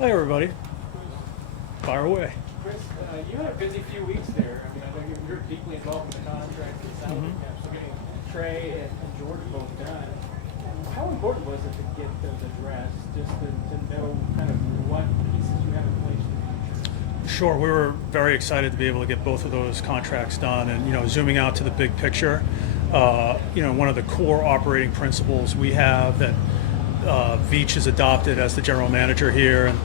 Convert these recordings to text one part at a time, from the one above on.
Hi, everybody. Fire away. Chris, you had a busy few weeks there. I mean, I know you're deeply involved in the contract and salary cap, so getting Trey and Jordan both done. How important was it to get those addressed, just to know kind of what pieces you have in place for the future? Sure, we were very excited to be able to get both of those contracts done. And, zooming out to the big picture, one of the core operating principles we have that Veach has adopted as the general manager here and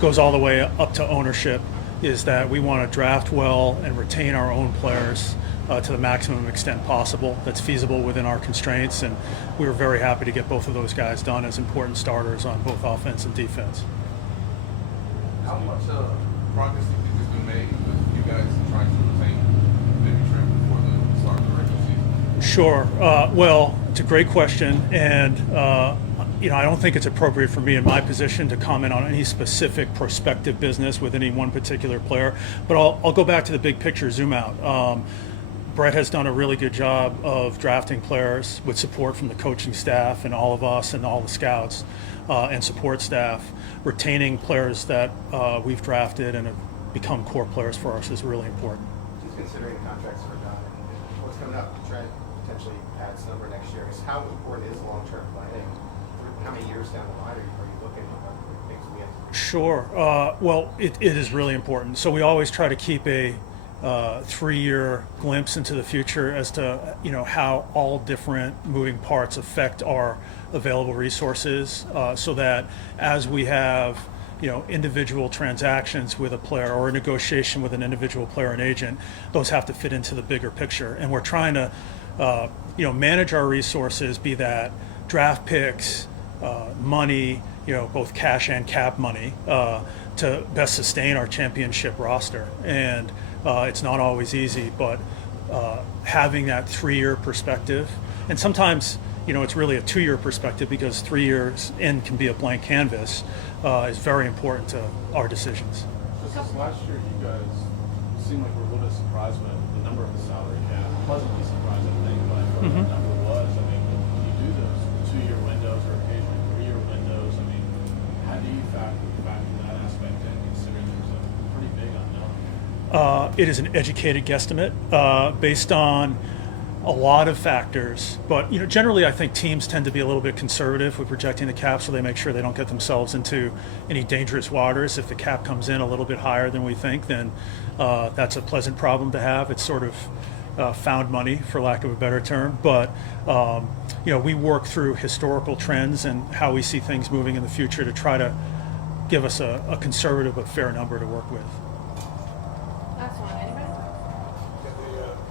goes all the way up to ownership is that we want to draft well and retain our own players to the maximum extent possible that's feasible within our constraints, and we were very happy to get both of those guys done as important starters on both offense and defense. How much progress do you think has been made with you guys trying to retain Big Trim before the start of the regular season? Sure. Well, it's a great question, and I don't think it's appropriate for me in my position to comment on any specific prospective business with any one particular player, but I'll go back to the big picture, zoom out. Brett has done a really good job of drafting players with support from the coaching staff and all of us and all the scouts and support staff. Retaining players that we've drafted and have become core players for us is really important. Just considering the contracts that are done and what's coming up, Trent potentially Pat's number next year, is how important is long-term planning? How many years down the line are you looking at things we have to do? Sure. Well, it is really important. So we always try to keep a 3-year glimpse into the future as to how all different moving parts affect our available resources, so that as we have individual transactions with a player or a negotiation with an individual player and agent, those have to fit into the bigger picture. And we're trying to manage our resources, be that draft picks, money, both cash and cap money, to best sustain our championship roster. And it's not always easy, but having that 3-year perspective, and sometimes it's really a 2-year perspective because 3 years in can be a blank canvas, is very important to our decisions. This last year, you guys seemed like we're a little bit surprised by the number of the salary cap. Pleasantly surprised, I think, by what the number was. I mean, when you do those 2-year windows or occasionally 3-year windows, I mean, how do you factor that aspect in, considering there's a pretty big unknown? It is an educated guesstimate based on a lot of factors, but generally I think teams tend to be a little bit conservative with projecting the cap, so they make sure they don't get themselves into any dangerous waters. If the cap comes in a little bit higher than we think, then that's a pleasant problem to have. It's sort of found money, for lack of a better term, but we work through historical trends and how we see things moving in the future to try to give us a conservative but fair number to work with. Last one, anybody?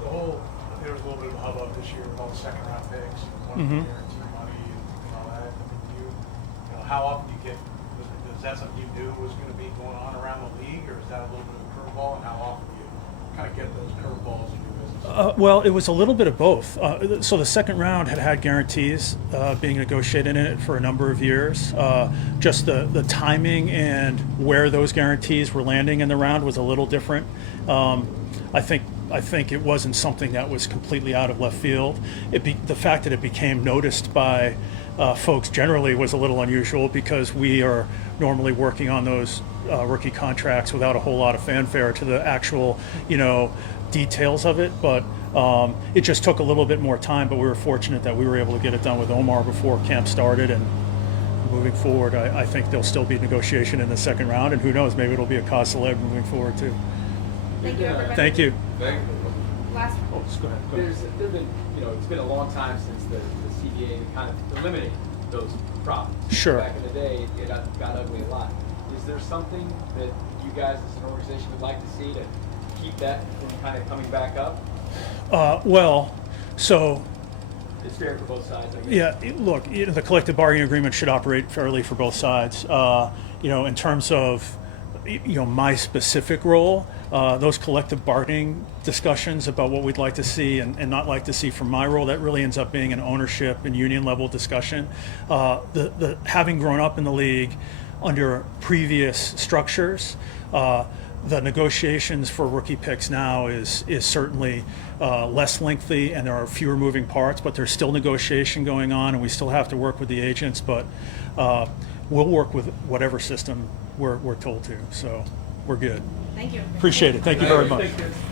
The whole, there was a little bit of a hubbub this year with all the second round picks, one guarantee money and all that. I mean, how often do you get, is that something you knew was going to be going on around the league, or is that a little bit of a curveball, and how often do you kind of get those curveballs in your business? Well, it was a little bit of both. So the second round had guarantees being negotiated in it for a number of years. Just the timing and where those guarantees were landing in the round was a little different. I think it wasn't something that was completely out of left field. The fact that it became noticed by folks generally was a little unusual because we are normally working on those rookie contracts without a whole lot of fanfare to the actual, details of it. But it just took a little bit more time, but we were fortunate that we were able to get it done with Omar before camp started. And moving forward, I think there'll still be negotiation in the second round, and who knows, maybe it'll be a cause célèbre moving forward too. Thank you, everybody. Thank you. Last Oh, just go ahead. Go ahead. There's been, it's been a long time since the CBA kind of eliminated those problems. Sure. Back in the day, it got ugly a lot. Is there something that you guys as an organization would like to see to keep that from kind of coming back up? So It's fair for both sides, I guess. yeah, look, the collective bargaining agreement should operate fairly for both sides. In terms of my specific role, those collective bargaining discussions about what we'd like to see and not like to see from my role, that really ends up being an ownership and union level discussion. The having grown up in the league under previous structures, the negotiations for rookie picks now is certainly less lengthy, and there are fewer moving parts, but there's still negotiation going on, and we still have to work with the agents, but we'll work with whatever system we're told to. So we're good. Thank you. Appreciate it. Thank you very much. Thank you.